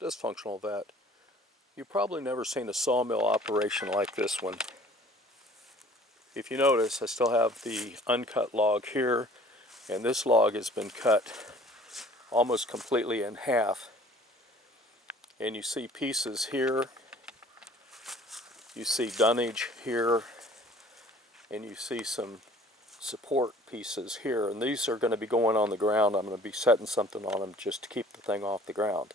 Dysfunctional vet. You've probably never seen a sawmill operation like this one. If you notice, I still have the uncut log here, and this log has been cut almost completely in half. And you see pieces here, you see dunnage here, and you see some support pieces here. And these are going to be going on the ground. I'm going to be setting something on them just to keep the thing off the ground.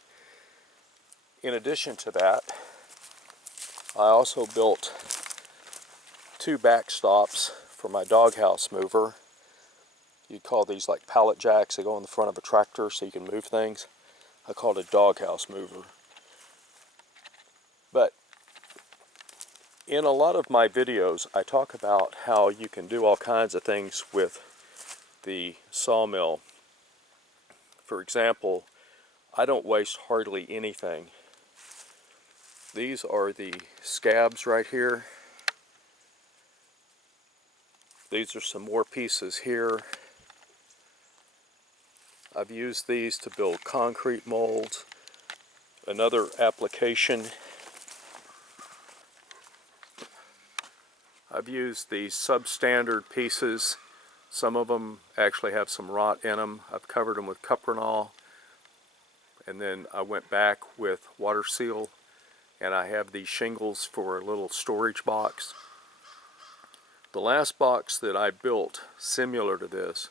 In addition to that, I also built two backstops for my doghouse mover. You call these like pallet jacks. They go in the front of a tractor so you can move things. I call it a doghouse mover. But in a lot of my videos, I talk about how you can do all kinds of things with the sawmill. For example, I don't waste hardly anything. These are the scabs right here. These are some more pieces here. I've used these to build concrete molds. Another application, I've used these substandard pieces. Some of them actually have some rot in them. I've covered them with cuprinol, and then I went back with water seal, and I have these shingles for a little storage box. The last box that I built similar to this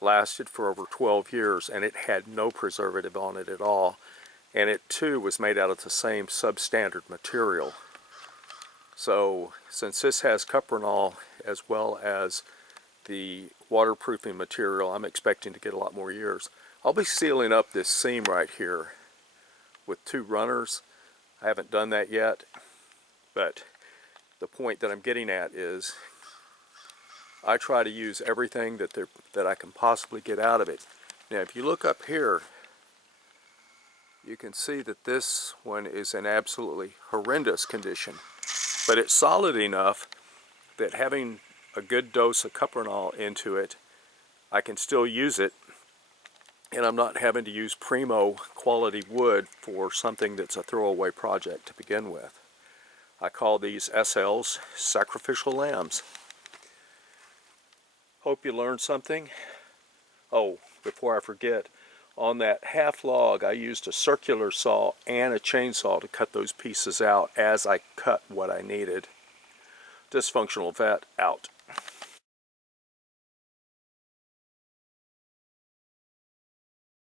lasted for over 12 years, and it had no preservative on it at all, and it too was made out of the same substandard material. So since this has cuprinol as well as the waterproofing material, I'm expecting to get a lot more years. I'll be sealing up this seam right here with two runners. I haven't done that yet, but the point that I'm getting at is I try to use everything that I can possibly get out of it. Now if you look up here, you can see that this one is in absolutely horrendous condition, but it's solid enough that having a good dose of cuprinol into it, I can still use it, and I'm not having to use primo quality wood for something that's a throwaway project to begin with. I call these SLs sacrificial lambs. Hope you learned something. Oh, before I forget, on that half log I used a circular saw and a chainsaw to cut those pieces out as I cut what I needed. Dysfunctional vet out.